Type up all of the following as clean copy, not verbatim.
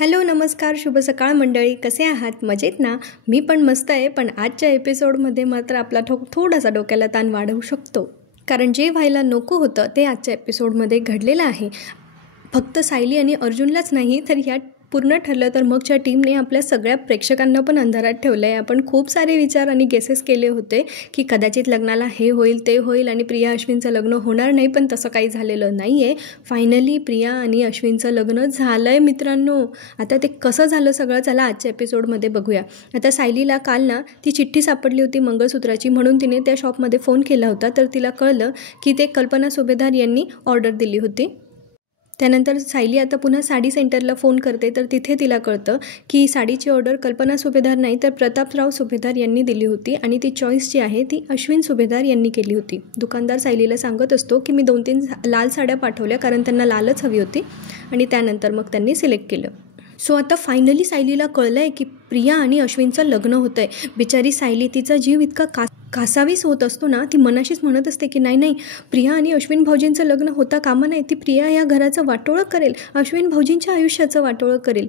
Hello नमस्कार शुभ सकाळ मंडळी, कसे आहात? मजेत ना? मी पण मस्त आहे. पण आजच्या एपिसोडमध्ये मात्र आपला थोडासा डोक्याला ताण वाढवू शकतो, कारण जे व्हायला नको होतं ते आजच्या एपिसोडमध्ये घडलेलं आहे. फक्त सायली आणि अर्जुनलाच नाही तर ह्या पूर्ण ठरलं तर मगच्या टीमने आपल्या सगळ्या प्रेक्षकांना पण अंधारात ठेवलं आहे. आपण खूप सारे विचार आणि गेसेस केले होते की कदाचित लग्नाला हे होईल ते होईल आणि प्रिया अश्विनचं लग्न होणार नाही, पण तसं काही झालेलं नाही आहे. फायनली प्रिया आणि अश्विनचं लग्न झालं आहे मित्रांनो. आता ते कसं झालं सगळं, चला आजच्या एपिसोडमध्ये बघूया. आता सायलीला काल ना ती चिठ्ठी सापडली होती मंगळसूत्राची, म्हणून तिने त्या शॉपमध्ये फोन केला होता. तर तिला कळलं की ते कल्पना सुभेदार यांनी ऑर्डर दिली होती. त्यानंतर सायली आता पुन्हा साडी सेंटरला फोन करते, तर तिथे तिला कळतं की साडीची ऑर्डर कल्पना सुभेदार नाही तर प्रतापराव सुभेदार यांनी दिली होती आणि ती चॉईस जी आहे ती अश्विन सुभेदार यांनी केली होती. दुकानदार सायलीला सांगत असतो की मी 2-3 लाल साड्या पाठवल्या कारण त्यांना लालच हवी होती आणि त्यानंतर मग त्यांनी सिलेक्ट केलं. सो आता फायनली सायलीला कळलं आहे की प्रिया आणि अश्विनचं लग्न होतं आहे. बिचारी सायली, तिचा जीव इतका कासावीस होत असतो ना, ती मनाशीच म्हणत असते की नाही प्रिया आणि अश्विन भाऊजींचं लग्न होता कामा नाही. ती प्रिया या घराचं वाटोळं करेल, अश्विन भाऊजींच्या आयुष्याचं वाटोळं करेल.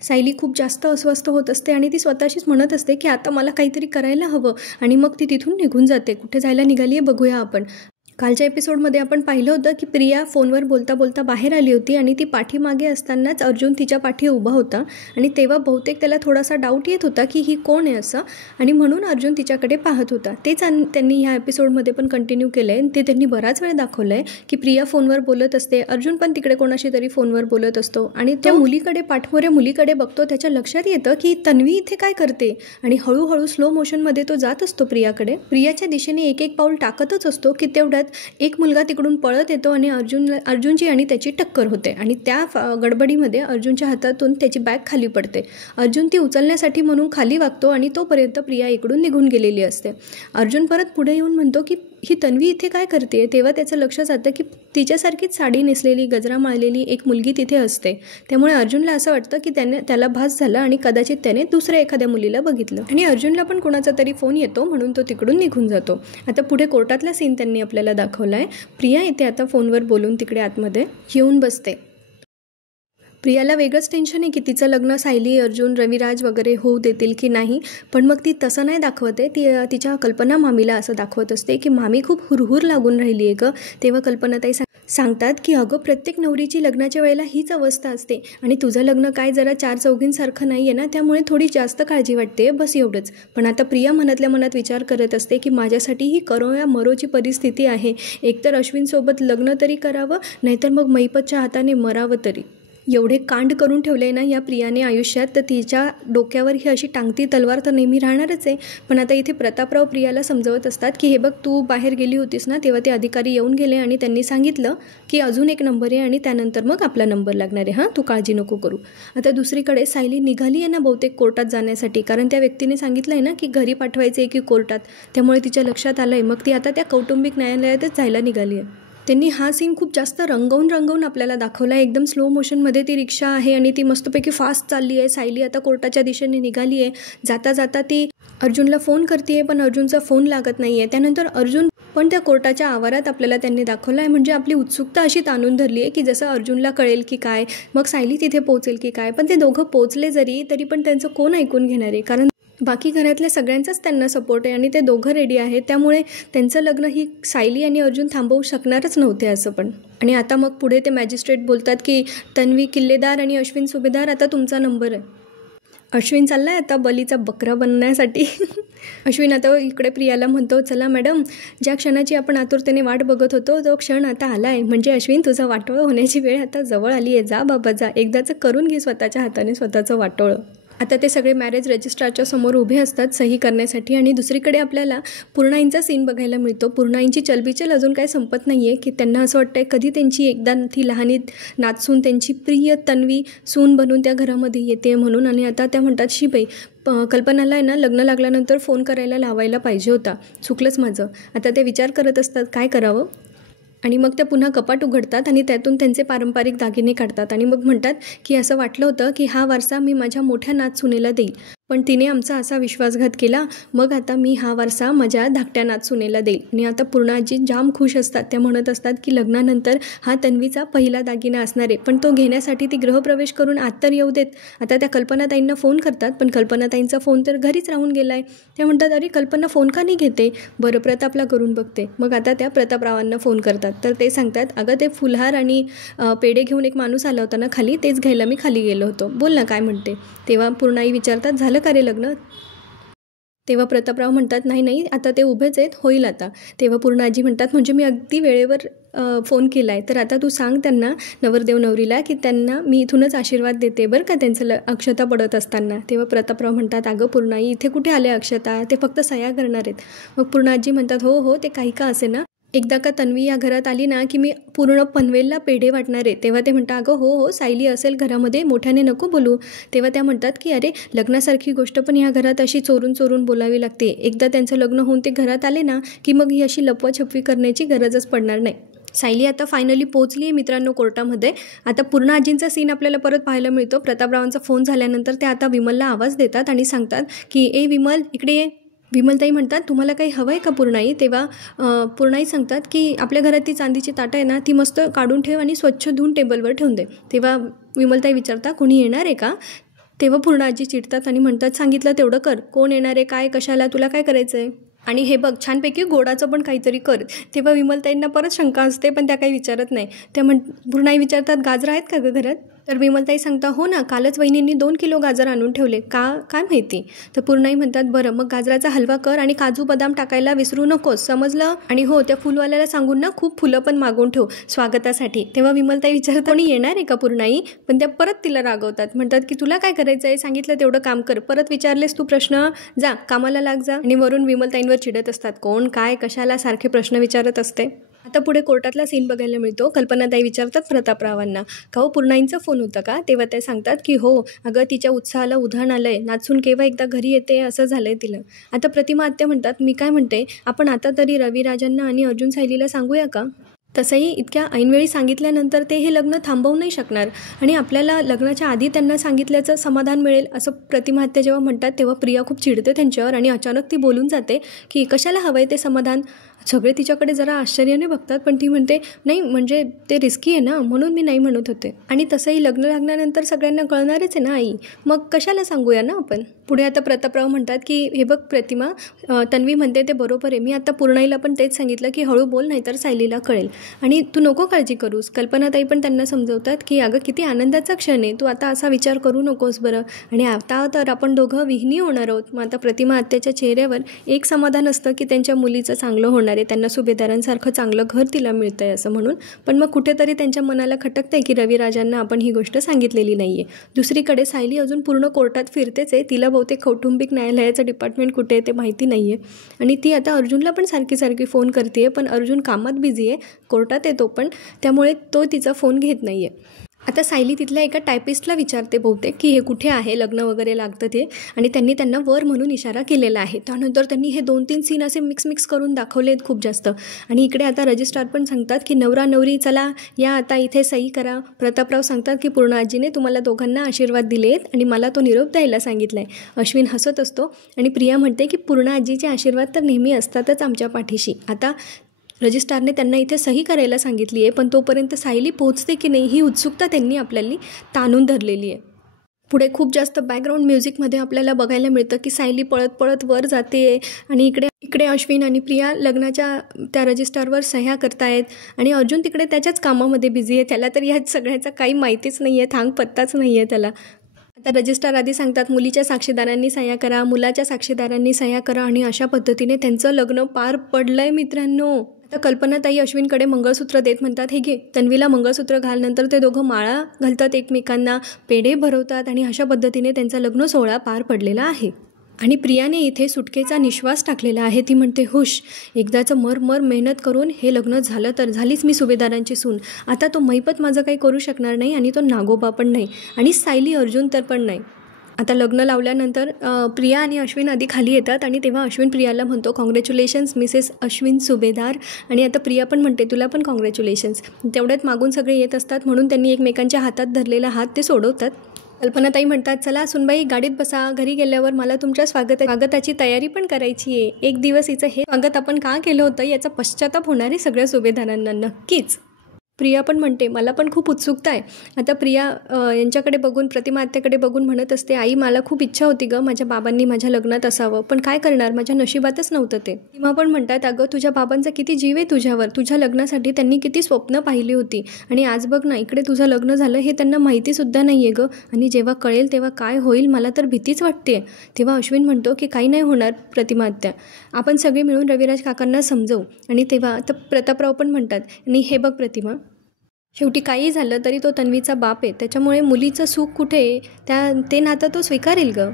सायली खूप जास्त अस्वस्थ होत असते आणि ती स्वतःशीच म्हणत असते की आता मला काहीतरी करायला हवं आणि मग ती तिथून निघून जाते. कुठे जायला निघाली आहे बघूया आपण. कालच्या एपिसोडमध्ये आपण पाहिलं होतं की प्रिया फोनवर बोलता बोलता बाहेर आली होती आणि ती पाठीमागे असतानाच अर्जुन तिच्या पाठी उभा होता आणि तेव्हा बहुतेक त्याला थोडासा डाऊट येत होता की ही कोण आहे असं, आणि म्हणून अर्जुन तिच्याकडे पाहत होता. तेच त्यांनी ह्या एपिसोडमध्ये पण कंटिन्यू केलं आहे. ते त्यांनी बराच वेळ दाखवलं आहे की प्रिया फोनवर बोलत असते, अर्जुन पण तिकडे कोणाशी तरी फोनवर बोलत असतो आणि त्या मुलीकडे, पाठमोऱ्या मुलीकडे बघतो. त्याच्या लक्षात येतं की तन्वी इथे काय करते आणि हळूहळू स्लो मोशनमध्ये तो जात असतो प्रियाकडे. प्रियाच्या दिशेने एक पाऊल टाकतच असतो की तेवढ्यात एक मुलगा तिकडून पळत येतो आणि अर्जुनची आणि त्याची टक्कर होते आणि त्या गडबडीमध्ये अर्जुनच्या हातातून त्याची बॅग खाली पडते. अर्जुन ती उचलण्यासाठी म्हणून खाली वागतो आणि तोपर्यंत प्रिया इकडून निघून गेलेली असते. अर्जुन परत पुढे येऊन म्हणतो की ही तन्वी इथे काय करते. तेव्हा त्याचं लक्ष जातं की तिच्यासारखीच साडी नेसलेली, गजरा माळलेली एक मुलगी तिथे असते. त्यामुळे अर्जुनला असं वाटतं की त्याला भास झाला आणि कदाचित त्याने दुसऱ्या एखाद्या मुलीला बघितलं आणि अर्जुनला पण कोणाचा तरी फोन येतो म्हणून तो तिकडून निघून जातो. आता पुढे कोर्टातला सीन त्यांनी आपल्याला दाखवला आहे. प्रिया इथे आता फोनवर बोलून तिकडे आतमध्ये येऊन बसते. प्रियाला वेगळंच टेन्शन आहे की तिचं लग्न सायली, अर्जुन, रविराज वगैरे होऊ देतील की नाही, पण मग ती तसं नाही दाखवते. ती तिच्या कल्पना मामीला असं दाखवत असते की मामी खूप हुरहुर लागून राहिली आहे गं. तेव्हा कल्पनाताई सांगतात की अगं प्रत्येक नवरीची लग्नाच्या वेळेला हीच अवस्था असते आणि तुझं लग्न काय जरा 4 चौघींसारखं नाही आहे ना, त्यामुळे थोडी जास्त काळजी वाटते, बस एवढंच. पण आता प्रिया मनातल्या मनात विचार करत असते की माझ्यासाठी ही करो या मरोची परिस्थिती आहे. एकतर अश्विनसोबत लग्न तरी करावं, नाहीतर मग मैपतच्या हाताने मरावं तरी. एवढे कांड करून ठेवले ना या प्रियाने आयुष्यात, तर तिच्या डोक्यावर ही अशी टांगती तलवार तर नेहमी राहणारच आहे. पण आता इथे प्रतापराव प्रियाला समजवत असतात की हे बघ, तू बाहेर गेली होतीस ना, तेव्हा ते अधिकारी येऊन गेले आणि त्यांनी सांगितलं की अजून एक नंबर आहे आणि त्यानंतर मग आपला नंबर लागणार आहे, हां तू काळजी नको करू. आता दुसरीकडे सायली निघाली आहे ना बहुतेक कोर्टात जाण्यासाठी, कारण त्या व्यक्तीने सांगितलं आहे ना की घरी पाठवायचं आहे की कोर्टात. त्यामुळे तिच्या लक्षात आलं आहे. मग ती आता त्या कौटुंबिक न्यायालयातच जायला निघाली आहे. त्यांनी हा सीन खूप जास्त रंगवून आपल्याला दाखवला आहे. एकदम स्लो मोशनमध्ये ती रिक्षा आहे आणि ती मस्तपैकी फास्ट चालली आहे. सायली आता कोर्टाच्या दिशेने निघाली आहे. जाता जाता ती अर्जुनला फोन करते आहे, पण अर्जुनचा फोन लागत नाही आहे. त्यानंतर अर्जुन पण त्या कोर्टाच्या आवारात आपल्याला त्यांनी दाखवलं आहे. म्हणजे आपली उत्सुकता अशी ताणून धरली आहे की जसं अर्जुनला कळेल की काय, मग सायली तिथे पोहोचेल की काय. पण ते दोघं पोहोचले तरी पण त्यांचं कोण ऐकून घेणार आहे, कारण बाकी घरातल्या सगळ्यांचाच त्यांना सपोर्ट आहे आणि ते दोघं रेडी आहेत. त्यामुळे त्यांचं लग्न ही सायली आणि अर्जुन थांबवू शकणारच नव्हते असं पण. आणि आता मग पुढे ते मॅजिस्ट्रेट बोलतात की तन्वी किल्लेदार आणि अश्विन सुभेदार, आता तुमचा नंबर आहे. अश्विन चालला आहे आता बलीचा बकरा बनण्यासाठी. अश्विन आता इकडे प्रियाला म्हणतो, चला मॅडम, ज्या क्षणाची आपण आतुरतेने वाट बघत होतो तो क्षण आता आला आहे. म्हणजे अश्विन, तुझं वाटोळं होण्याची वेळ आता जवळ आली आहे. जा बाबा जा, एकदाचं करून घे स्वतःच्या हाताने स्वतःचं वाटोळं. आता ते सगळे मॅरेज रजिस्ट्रारच्या समोर उभे असतात सही करण्यासाठी आणि दुसरीकडे आपल्याला पूर्णाईंचा सीन बघायला मिळतो. पूर्णाईंची चलबिचल अजून काय संपत नाही आहे की त्यांना असं वाटतं आहे कधी त्यांची एकदा ती लहानी नाचून त्यांची प्रिय तन्वी सून बनून त्या घरामध्ये येते म्हणून. आणि आता त्या म्हणतात, शिबाई कल्पनाला आहे ना लग्न लागल्यानंतर फोन करायला लावायला पाहिजे होता, चुकलंच माझं. आता ते विचार करत असतात काय करावं आणि मग त्या पुन्हा कपाट उघडतात आणि त्यातून त्यांचे पारंपरिक दागिने काढतात आणि मग म्हणतात की असं वाटलं होतं की हा वारसा मी माझ्या मोठ्या नातसुनेला देईल. पण तिने आमचा असा विश्वासघात केला, मग आता मी हा वारसा माझ्या धाकट्या नातसुनेला देईल. आणि आता पूर्ण आजी जाम खुश असतात. त्या म्हणत असतात की लग्नानंतर हा तन्वीचा पहिला दागिना असणार आहे, पण तो घेण्यासाठी ती गृहप्रवेश करून आत तर येऊ देत. आता त्या कल्पनाताईंना फोन करतात, पण कल्पनाताईंचा फोन तर घरीच राहून गेला आहे. त्या म्हणतात, अरे कल्पना फोन का नाही घेते, बरं प्रतापला करून बघते. मग आता त्या प्रतापरावांना फोन करतात, तर ते सांगतात, अगं ते फुलहार आणि पेढे घेऊन एक माणूस आला होता ना खाली, तेच घ्यायला मी खाली गेलो होतो, बोल ना काय म्हणते. तेव्हा पूर्णाई विचारतात, झालं का रे लग्न. तेव्हा प्रतापराव म्हणतात, नाही आता ते उभेच आहेत, होईल आता. तेव्हा पूर्ण आजी म्हणतात, म्हणजे मी अगदी वेळेवर फोन केला आहे, तर आता तू सांग त्यांना नवरदेव नवरीला की त्यांना मी इथूनच आशीर्वाद देते बरं का, त्यांचं अक्षता पडत असताना. तेव्हा प्रतापराव म्हणतात, अगं पूर्णाई इथे कुठे आले अक्षता, ते फक्त सह्या करणार आहेत. मग पूर्ण आजी म्हणतात, हो ते काही का असे ना, एकदा का तन्वी या घरात आली ना की मी पूर्ण पनवेलला पेढे वाटणार आहे. तेव्हा ते म्हणतात, अगं हो सायली असेल घरामध्ये, मोठ्याने नको बोलू. तेव्हा त्या म्हणतात की अरे लग्नासारखी गोष्ट पण ह्या घरात अशी चोरून बोलावी लागते. एकदा त्यांचं लग्न होऊन ते घरात आले ना की मग ही अशी लपवाछपवी करण्याची गरजच पडणार नाही. सायली आता फायनली पोहोचली आहे मित्रांनो कोर्टामध्ये. आता पूर्ण आजींचा सीन आपल्याला परत पाहायला मिळतो. प्रतापरावांचा फोन झाल्यानंतर ते आता विमलला आवाज देतात आणि सांगतात की ए विमल इकडे ये. विमलताई म्हणतात, तुम्हाला काही हवं आहे का पूर्णाई. तेव्हा पूर्णाई सांगतात की आपल्या घरात ती चांदीची ताटं आहे ना, ती मस्त काढून ठेव आणि स्वच्छ धुवून टेबलवर ठेवून दे. तेव्हा विमलताई विचारतात, कोणी येणार आहे का. तेव्हा पूर्ण आजी चिडतात आणि म्हणतात, सांगितलं तेवढं कर, कोण येणार आहे, काय, कशाला, तुला काय करायचं आहे, आणि हे बघ छानपैकी गोडाचं पण काहीतरी कर. तेव्हा विमलताईंना परत शंका असते, पण त्या काही विचारत नाही. त्या पूर्णाई विचारतात, गाजर आहेत का गं घरात. तर विमलताई सांगता, हो ना, कालच वहिनींनी 2 किलो गाजर आणून ठेवले, काय माहिती. तर पूर्णाई म्हणतात, बरं मग गाजराचा हलवा कर आणि काजू बदाम टाकायला विसरू नकोस, समजलं. आणि हो त्या फुलवाल्याला सांगून ना खूप फुलं पण मागवून ठेव स्वागतासाठी. तेव्हा विमलताई विचारतात, कोणी येणार आहे का पूर्णाई. पण त्या परत तिला रागवतात, म्हणतात की तुला काय करायचं आहे, सांगितलं तेवढं काम कर, परत विचारलेस तू प्रश्न, जा कामाला लाग जा. आणि वरून विमलताईंवर चिडत असतात, कोण काय कशाला सारखे प्रश्न विचारत असते. आता पुढे कोर्टातला सीन बघायला मिळतो. कल्पनाताई विचारतात प्रतापरावांना, का हो पूर्णाईंचा फोन होता का. तेव्हा ते सांगतात की हो अगं तिच्या उत्साहाला उधाण आलं आहे, नाचून केव्हा एकदा घरी येते असं झालं आहे तिला. आता प्रतिमा आत्या म्हणतात, मी काय म्हणते, आपण आता तरी रविराजांना आणि अर्जुन सायलीला सांगूया का. तसंही इतक्या ऐनवेळी सांगितल्यानंतर ते हे लग्न थांबवू नाही शकणार आणि आपल्याला लग्नाच्या आधी त्यांना सांगितल्याचं समाधान मिळेल असं प्रतिमा आत्या जेव्हा म्हणतात तेव्हा प्रिया खूप चिडते त्यांच्यावर आणि अचानक ती बोलून जाते की कशाला हवं आहे ते समाधान. सगळे तिच्याकडे जरा आश्चर्याने बघतात, पण ती म्हणते, नाही म्हणजे ते रिस्की आहे ना, म्हणून मी नाही म्हणत होते. आणि तसंही लग्न लागल्यानंतर सगळ्यांना कळणारच आहे ना आई, मग कशाला सांगूया ना आपण. पुढे आता प्रतापराव म्हणतात की हे बघ प्रतिमा, तन्वी म्हणते ते बरोबर आहे, मी आता पूर्णाईला पण तेच सांगितलं की हळू बोल नाही तर सायलीला कळेल आणि तू नको काळजी करूस. कल्पनाताई पण त्यांना समजवतात की अगं किती आनंदाचा क्षण आहे, तू आता असा विचार करू नकोस बरं. आणि आता तर आपण दोघं विहिनी होणार आहोत. मग आता प्रतिमा आत्याच्या चेहऱ्यावर एक समाधान असतं की त्यांच्या मुलीचं चांगलं होणार आहे, त्यांना सुभेदारांसारखं चांगलं घर तिला मिळतं आहे असं म्हणून. पण मग कुठेतरी त्यांच्या मनाला खटकतं आहे की रविराजांना आपण ही गोष्ट सांगितलेली नाही आहे. दुसरीकडे सायली अजून पूर्ण कोर्टात फिरतेच आहे, तिला बहुतेक कौटुंबिक न्यायालयाचं डिपार्टमेंट कुठे आहे ते माहिती नाही आहे. आणि ती आता अर्जुनला पण सारखी फोन करते आहे, पण अर्जुन कामात बिझी आहे, कोर्टात येतो पण, त्यामुळे तो तिचा फोन घेत नाही आहे. आता सायली तिथल्या एका टायपिस्टला विचारते बहुतेक की हे कुठे आहे, लग्न वगैरे लागतं ते, आणि त्यांनी त्यांना वर म्हणून इशारा केलेला आहे. त्यानंतर त्यांनी हे 2-3 सीन असे मिक्स करून दाखवले आहेत खूप जास्त. आणि इकडे आता रजिस्ट्रार पण सांगतात की नवरा नवरी चला या आता इथे सही करा. प्रतापराव सांगतात की पूर्ण आजीने तुम्हाला दोघांना आशीर्वाद दिलेत आणि मला तो निरोप द्यायला सांगितला आहे. अश्विन हसत असतो आणि प्रिया म्हणते की पूर्ण आजीचे आशीर्वाद तर नेहमी असतातच आमच्या पाठीशी. आता रजिस्ट्रारने त्यांना इथे सही करायला सांगितली आहे, पण तोपर्यंत सायली पोहोचते की नाही ही उत्सुकता त्यांनी आपल्याला ताणून धरलेली आहे. पुढे खूप जास्त बॅकग्राऊंड म्युझिकमध्ये आपल्याला बघायला मिळतं की सायली पळत वर जाते आणि इकडे अश्विन आणि प्रिया लग्नाच्या त्या रजिस्टरवर सह्या करतायत आणि अर्जुन तिकडे त्याच्याच कामामध्ये बिझी आहे. त्याला तर ह्या सगळ्याचा काही माहितीच नाही आहे, थांग पत्ताच नाही आहे त्याला. आता रजिस्ट्रार आधी सांगतात मुलीच्या साक्षीदारांनी सह्या करा, मुलाच्या साक्षीदारांनी सह्या करा आणि अशा पद्धतीने त्यांचं लग्न पार पडलंय मित्रांनो. आता कल्पनाताई अश्विनकडे मंगळसूत्र देत म्हणतात, हे घे तन्वीला मंगळसूत्र घाल. नंतर ते दोघं माळा घालतात एकमेकांना, पेढे भरवतात आणि अशा पद्धतीने त्यांचा लग्न सोहळा पार पडलेला आहे. आणि प्रियाने इथे सुटकेचा निश्वास टाकलेला आहे. ती म्हणते, हुश, एकदाचं मर मेहनत करून हे लग्न झालं तर झालीच मी सुभेदारांची सून. आता तो मैपत माझं काही करू शकणार नाही आणि तो नागोबा पण नाही आणि सायली अर्जुन तर पण नाही. आता लग्न लावल्यानंतर प्रिया आणि अश्विन आधी खाली येतात आणि तेव्हा अश्विन प्रियाला म्हणतो, कॉंग्रॅच्युलेशन्स मिसेस अश्विन सुभेदार. आणि आता प्रिया पण म्हणते, तुला पण कॉंग्रॅच्युलेशन्स. तेवढ्यात मागून सगळे येत असतात म्हणून त्यांनी एकमेकांच्या हातात धरलेला हात ते सोडवतात. कल्पनाताई म्हणतात, चला सुनबाई गाडीत बसा, घरी गेल्यावर मला तुमच्या स्वागताची तयारी पण करायची आहे. एक दिवस हिचं हे स्वागत आपण का केलं होतं याचा पश्चाताप होणार आहे सगळ्या सुभेदारांना नक्कीच. प्रिया पण म्हणते, मला पण खूप उत्सुकता आहे. आता प्रिया यांच्याकडे बघून, प्रतिमा आत्याकडे बघून म्हणत असते, आई मला खूप इच्छा होती गं माझ्या बाबांनी माझ्या लग्नात असावं, पण काय करणार, माझ्या नशिबातच नव्हतं ते. प्रतिमा पण म्हणतात, अगं तुझ्या बाबांचा किती जीव आहे तुझ्यावर, तुझ्या लग्नासाठी त्यांनी किती स्वप्न पाहिली होती आणि आज बघ ना इकडे तुझं लग्न झालं हे त्यांना माहितीसुद्धा नाही आहे गं. आणि जेव्हा कळेल तेव्हा काय होईल मला तर भीतीच वाटते. तेव्हा अश्विन म्हणतो की काही नाही होणार प्रतिमा आत्या, आपण सगळे मिळून रविराज काकांना समजवू. आणि तेव्हा तर प्रतापराव पण म्हणतात, आणि हे बघ प्रतिमा, शेवटी काही झालं तरी तो तन्वीचा बाप आहे, त्याच्यामुळे मुलीचं सुख कुठे ते नातं तो स्वीकारेल गं.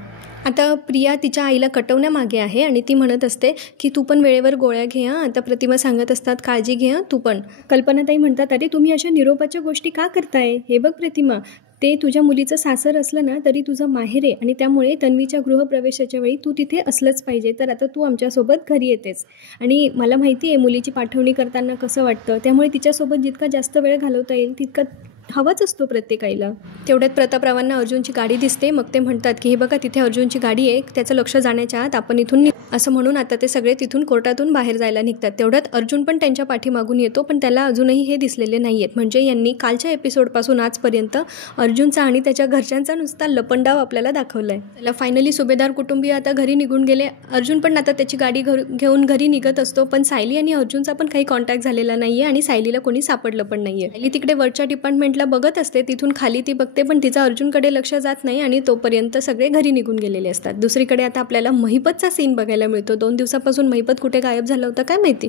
आता प्रिया तिच्या आईला कटवण्यामागे आहे आणि ती म्हणत असते की तू पण वेळेवर गोळ्या घे हां. आता प्रतिमा सांगत असतात, काळजी घे हां तू पण. कल्पनाताई म्हणतात, अरे तुम्ही अशा निरोपाच्या गोष्टी का करताय. हे बघ प्रतिमा, ते तुझ्या मुलीचं सासर असलं ना तरी तुझं माहेर आहे आणि त्यामुळे तन्वीच्या गृहप्रवेशाच्या वेळी तू तिथे असलंच पाहिजे. तर आता तू आमच्यासोबत घरी येतेस आणि मला माहिती आहे मुलीची पाठवणी करताना कसं वाटतं, त्यामुळे तिच्यासोबत जितका जास्त वेळ घालवता येईल तितका हवाच असतो प्रत्येक आईला. तेवढ्यात प्रतापरावांना अर्जुनची गाडी दिसते. मग ते म्हणतात की हे बघा तिथे अर्जुनची गाडी आहे, त्याचं लक्ष जाण्याच्या आत आपण इथून असं म्हणून आता ते सगळे तिथून कोर्टातून बाहेर जायला निघतात. तेवढ्यात अर्जुन पण त्यांच्या पाठीमागून येतो, पण त्याला अजूनही हे दिसलेले नाही आहेत. म्हणजे यांनी कालच्या एपिसोडपासून आजपर्यंत अर्जुनचा आणि त्याच्या घरच्यांचा नुसता लपंडाव आपल्याला दाखवला आहे. त्याला फायनली सुभेदार कुटुंबीय आता घरी निघून गेले. अर्जुन पण आता त्याची गाडी घेऊन घरी निघत असतो, पण सायली आणि अर्जुनचा पण काही कॉन्टॅक्ट झालेला नाही आहे आणि सायलीला कोणी सापडलं पण नाही आहे. सायली तिकडे वरच्या डिपार्टमेंटला बघत असते, तिथून खाली ती बघते पण तिचा अर्जुनकडे लक्ष जात नाही आणि तोपर्यंत सगळे घरी निघून गेलेले असतात. दुसरीकडे आता आपल्याला महिपतचा सीन बघायला मिळतो. 2 दिवसापासून महिपत कुठे गायब झाला होता काय माहिती.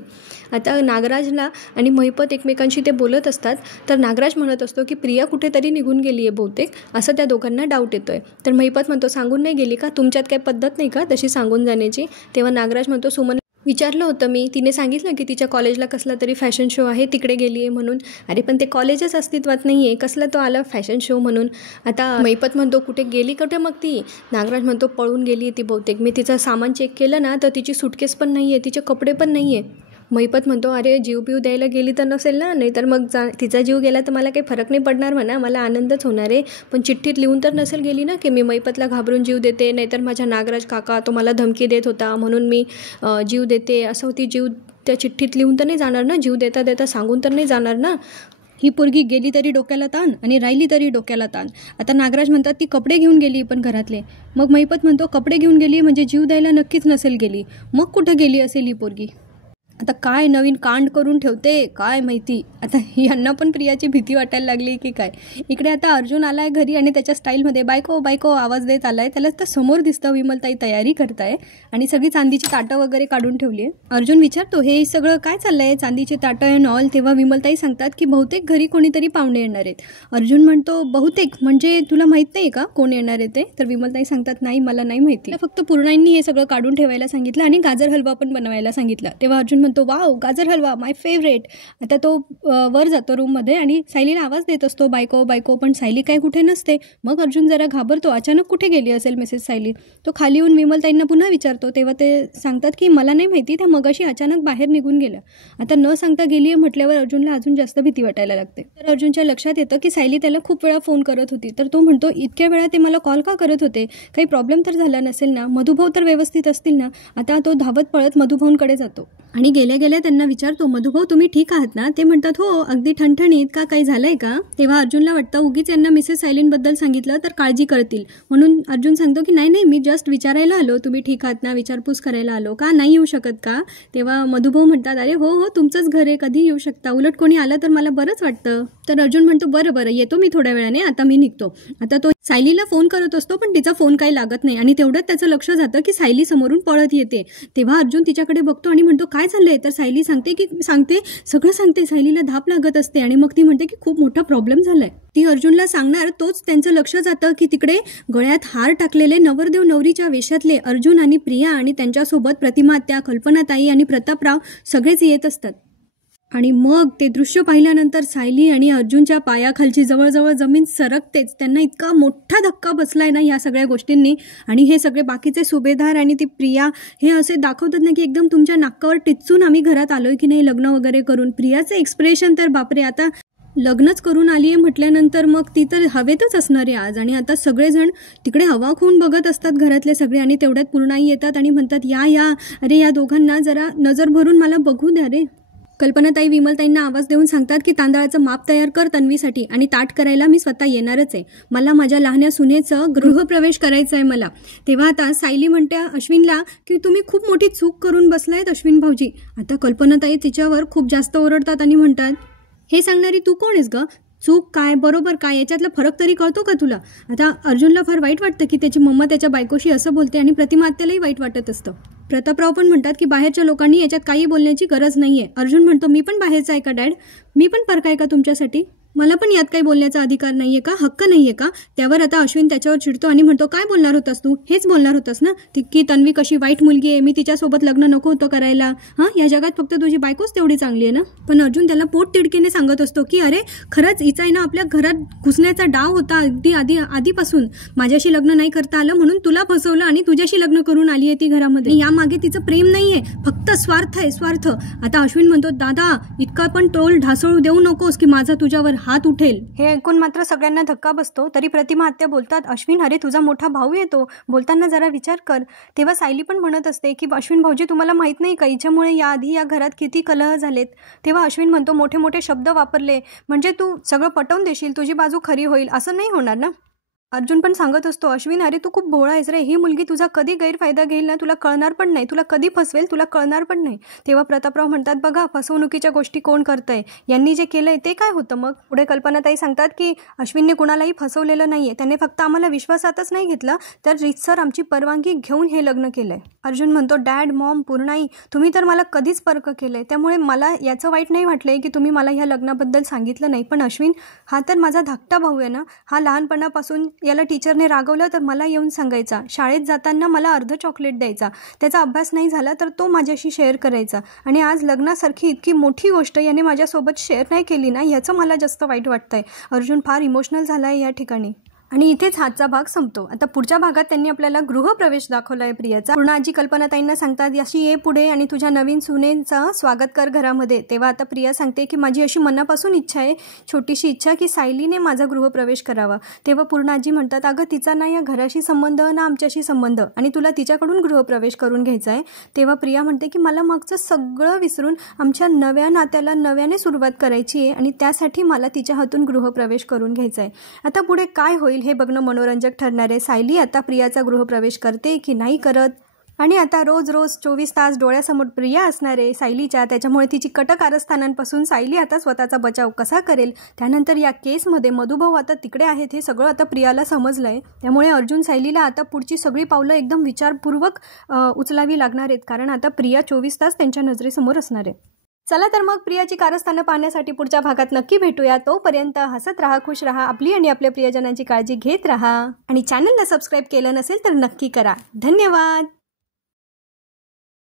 आता नागराजला आणि महिपत एकमेकांशी ते बोलत असतात, तर नागराज म्हणत असतो की प्रिया कुठेतरी निघून गेली आहे बहुतेक, असं त्या दोघांना डाऊट येतोय. तर महिपत म्हणतो, सांगून नाही गेली का, तुमच्यात काही पद्धत नाही का तशी सांगून जाण्याची. तेव्हा नागराज म्हणतो, सुमन विचारलं होतं मी, तिने सांगितलं की तिच्या कॉलेजला कसला तरी फॅशन शो आहे, तिकडे गेली आहे म्हणून. अरे पण ते कॉलेजच अस्तित्वात नाही आहे, कसला तो आला फॅशन शो म्हणून. आता महिपत म्हणतो, कुठे गेली कुठे मग ती. नागराज म्हणतो, पळून गेली ती बहुतेक, मी तिचं सामान चेक केलं ना तर तिची सूटकेस पण नाही आहे, तिचे कपडे पण नाही आहे. महिपत म्हणतो, अरे जीव बिव द्यायला गेली तर नसेल ना, नाहीतर मग तिचा जीव गेला तर मला काही फरक नाही पडणार म्हणा, मला आनंदच होणार आहे. पण चिठ्ठीत लिहून तर नसेल गेली ना की मी महिपतला घाबरून जीव देते, नाहीतर माझ्ा नागराज काका तो मला धमकी देत होता म्हणून मी जीव देते असं होती. जीव त्या चिठ्ठीत लिहून तर नाही जाणार ना, जीव देता देता सांगून तर नाही जाणार ना. ही पोरगी गेली तरी डोक्याला ताण आणि राहिली तरी डोक्याला ताण. आता नागराज म्हणतात, ती कपडे घेऊन गेली पण घरातले. मग महिपत म्हणतो, कपडे घेऊन गेली म्हणजे जीव द्यायला नक्कीच नसेल गेली, मग कुठं गेली असेल ही पोरगी. आता काय नवीन कांड करून ठेवते काय माहिती. आता यांना पण प्रियाची भीती वाटायला लागली की काय. इकडे आता अर्जुन आलाय घरी आणि त्याच्या स्टाईलमध्ये बायको बायको आवाज देत आलाय. त्याला तर समोर दिसतं विमलताई तयारी करताय आणि सगळी चांदीची ताटं वगैरे काढून ठेवली आहे. अर्जुन विचारतो, हे सगळं काय चाललंय, चांदीची ताटं अँड ऑल. तेव्हा विमलताई सांगतात की बहुतेक घरी कोणीतरी पाहुणे येणार आहेत. अर्जुन म्हणतो, बहुतेक म्हणजे तुला माहीत नाही का कोण येणार आहे ते. तर विमलताई सांगतात, नाही मला नाही माहिती, फक्त पूर्णाईंनी हे सगळं काढून ठेवायला सांगितलं आणि गाजर हलवा पण बनवायला सांगितलं. तेव्हा अर्जुन म्हणतो, वाव गाजर हलवा माय फेवरेट. आता तो वर जातो रूममध्ये आणि सायलीला आवाज देत असतो, बायको बायको, पण सायली काय कुठे नसते. मग अर्जुन जरा घाबरतो, अचानक कुठे गेली असेल मिसेस सायली. तो खाली येऊन विमलताईंना पुन्हा विचारतो, तेव्हा ते सांगतात की मला नाही माहिती, त्या मगाशी अचानक बाहेर निघून गेल्या. आता न सांगता गेली आहे म्हटल्यावर अर्जुनला अजून जास्त भीती वाटायला लागते. तर अर्जुनच्या लक्षात येतं की सायली त्याला खूप वेळा फोन करत होती. तर तो म्हणतो, इतक्या वेळा ते मला कॉल का करत होते, काही प्रॉब्लेम तर झाला नसेल ना, मधुभाऊ तर व्यवस्थित असतील ना. आता तो धावत पळत मधुभाऊंकडे जातो आणि गेल्या गेल्या त्यांना विचारतो, मधुभाऊ तुम्ही ठीक आहात ना. ते म्हणतात, हो अगदी ठणठणीत, का काही झालंय का. तेव्हा अर्जुनला वाटतं उगीच यांना मिसेस सायलींबद्दल सांगितलं तर काळजी करतील, म्हणून अर्जुन सांगतो की नाही मी जस्ट विचारायला आलो, तुम्ही ठीक आहात ना, विचारपूस करायला आलो, का नाही येऊ शकत का. तेव्हा मधुभाऊ म्हणतात, अरे हो हो तुमचंच घर आहे, कधी येऊ शकता, उलट कोणी आलं तर मला बरंच वाटतं. तर अर्जुन म्हणतो, बरं येतो मी थोड्या वेळाने, आता मी निघतो. आता तो सायलीला फोन करत असतो पण तिचा फोन काही लागत नाही आणि तेवढ्यात त्याचं लक्ष जातं की सायली समोरून पळत येते. तेव्हा अर्जुन तिच्याकडे बघतो आणि म्हणतो, काय चाललंय. तर सायली सगळं सांगते. सायलीला धाप लागत असते आणि मग ती म्हणते की खूप मोठा प्रॉब्लेम झालाय. ती अर्जुनला सांगणार तोच त्यांचं लक्ष जातं की तिकडे गळ्यात हार टाकलेले नवरदेव नवरीच्या वेशातले अर्जुन आणि प्रिया आणि त्यांच्यासोबत प्रतिमा आत्या, कल्पनाताई आणि प्रतापराव सगळेच येत असतात. आणि मग ते दृश्य पाहिल्यानंतर सायली आणि अर्जुनच्या पायाखालची जवळजवळ जमीन सरकतेच. त्यांना इतका मोठा धक्का बसलाय ना या सगळ्या गोष्टींनी. आणि हे सगळे बाकीचे सुभेदार आणि ती प्रिया हे असे दाखवतात ना की एकदम तुमच्या नाकावर टिचून आम्ही घरात आलोय की नाही लग्न वगैरे करून. प्रियाचं एक्सप्रेशन तर बापरे. आता लग्नच करून आली आहे म्हटल्यानंतर मग ती तर हवेतच असणार आहे आज. आणि आता सगळेजण तिकडे हवा खून बघत असतात घरातले सगळे. आणि तेवढ्यात पूर्णाई येतात आणि म्हणतात या अरे या दोघांना जरा नजर भरून मला बघू द्या रे. कल्पनाताई विमलताईंना आवाज देऊन सांगतात की तांदळाचं माप तयार कर तन्वीसाठी आणि ताट करायला मी स्वतः येणारच आहे. मला माझ्या लहान्या सुनेचं गृहप्रवेश करायचा आहे मला. तेव्हा आता सायली म्हणते अश्विनला की तुम्ही खूप मोठी चूक करून बसलायत अश्विन भाऊजी. आता कल्पनाताई तिच्यावर खूप जास्त ओरडतात आणि म्हणतात हे सांगणारी तू कोण आहेस ग? चूक काय बरोबर काय याच्यातला फरक तरी कळतो का तुला? आता अर्जुनला फार वाईट वाटतं की त्याची मम्मा त्याच्या बायकोशी असं बोलते आणि प्रतिमा आत्यालाही वाईट वाटत असतं. प्रतापराव पण म्हणतात की बाहेरच्या लोकांनी याच्यात काही बोलण्याची गरज नाहीये. अर्जुन म्हणतो मी पण बाहेरचा आहे का डॅड? मी पण परका आहे का तुमच्यासाठी? मला पण यात काही बोलण्याचा अधिकार नाहीये का? हक्क नाहीये का? त्यावर आता अश्विन त्याच्यावर चिडतो आणि म्हणतो काय बोलणार होतास तू? हेच बोलणार होतास ना की तन्वी कशी वाईट मुलगी आहे, मी तिच्यासोबत लग्न नको होतं करायला. या जगात फक्त तुझी बायकोच तेवढी चांगली आहे ना? पण अर्जुन त्याला पोट तिडकीने सांगत असतो की अरे खरंच हिचा आहे ना आपल्या घरात घुसण्याचा डाव होता आधीपासून. माझ्याशी लग्न नाही करता आलं म्हणून तुला फसवलं आणि तुझ्याशी लग्न करून आली आहे ती घरामध्ये. यामागे तिचं प्रेम नाहीये, फक्त स्वार्थ आहे, स्वार्थ. आता अश्विन म्हणतो दादा इतका पण तोल ढासळू देऊ नकोस की माझा तुझ्यावर हात उठेल. हे ऐकून मात्र सगळ्यांना धक्का बसतो. तरी प्रतिमा आत्या बोलतात अश्विन अरे तुझा मोठा भाऊ येतो, बोलताना जरा विचार कर. तेव्हा सायली पण म्हणत असते की अश्विन भाऊजी तुम्हाला माहित नाही का हिच्यामुळे याआधी या घरात किती कलह झालेत. तेव्हा अश्विन म्हणतो मोठे मोठे शब्द वापरले म्हणजे तू सगळं पटवून देशील, तुझी बाजू खरी होईल असं नाही होणार ना. अर्जुन पण सांगत असतो अश्विन अरे तू खूप भोळा आहेस रे, ही मुलगी तुझा कधी गैरफायदा घेईल ना तुला कळणार पण नाही, तुला कधी फसवेल तुला कळणार पण नाही. तेव्हा प्रतापराव म्हणतात बघा फसवणुकीच्या गोष्टी कोण करतंय, यांनी जे केलंय ते काय होतं मग. पुढे कल्पनाताई सांगतात की अश्विनने कुणालाही फसवलेलं नाहीये, त्याने फक्त आम्हाला विश्वासातच नाही घेतलं तर रीतसर आमची परवानगी घेऊन हे लग्न केलंय. अर्जुन म्हणतो डॅड मॉम पूर्णाई तुम्ही तर मला कधीच परक केलंय, त्यामुळे मला याचं वाईट नाही वाटलंय की तुम्ही मला ह्या लग्नाबद्दल सांगितलं नाही. पण अश्विन हा तर माझा धाकटा भाऊ आहे ना, हा लहानपणापासून याला टीचरने रागवलं तर मला येऊन सांगायचा, शाळेत जाताना मला अर्ध चॉकलेट द्यायचा, त्याचा अभ्यास नाही झाला तर तो माझ्याशी शेअर करायचा. आणि आज लग्नासारखी इतकी मोठी गोष्ट याने माझ्यासोबत शेअर नाही केली ना, याचं मला जास्त वाईट वाटतंय. अर्जुन फार इमोशनल झाला आहे या ठिकाणी. आणि इथेच हातचा भाग संपतो. आता पुढच्या भागात त्यांनी आपल्याला गृहप्रवेश दाखवलाय प्रियाचा. पूर्ण आजी कल्पनाताईंना सांगतात अशी ये पुढे आणि तुझ्या नवीन सुनेचं स्वागत कर घरामध्ये. तेव्हा आता प्रिया सांगते की माझी अशी मनापासून इच्छा आहे, छोटीशी इच्छा की सायलीने माझा गृहप्रवेश करावा. तेव्हा पूर्ण आजी म्हणतात अगं तिचा ना या घराशी संबंध ना आमच्याशी संबंध आणि तुला तिच्याकडून गृहप्रवेश करून घ्यायचा आहे. तेव्हा प्रिया म्हणते की मला मागचं सगळं विसरून आमच्या नव्या नात्याला नव्याने सुरुवात करायची आहे आणि त्यासाठी मला तिच्या हातून गृहप्रवेश करून घ्यायचा आहे. आता पुढे काय होईल हे बघणं मनोरंजक ठरणार आहे. सायली आता प्रियाचा गृहप्रवेश करते की नाही करत. आणि आता रोज 24 तास डोळ्यासमोर प्रिया असणार आहे सायलीच्या, त्याच्यामुळे तिची कट कारस्थानांपासून सायली आता स्वतःचा बचाव कसा करेल. त्यानंतर या केसमध्ये मधुभाऊ आता तिकडे आहेत हे सगळं आता प्रियाला समजलं आहे. त्यामुळे अर्जुन सायलीला आता पुढची सगळी पावलं एकदम विचारपूर्वक उचलावी लागणार आहेत, कारण आता प्रिया 24 तास त्यांच्या नजरेसमोर असणार आहे. चला तर मग प्रियाची कारस्थानं पाहण्यासाठी पुढच्या भागात नक्की भेटूया. तोपर्यंत हसत राहा, खुश राहा, आपली आणि आपल्या प्रियजनांची काळजी घेत राहा आणि चॅनलला सबस्क्राईब केलं नसेल तर नक्की करा. धन्यवाद.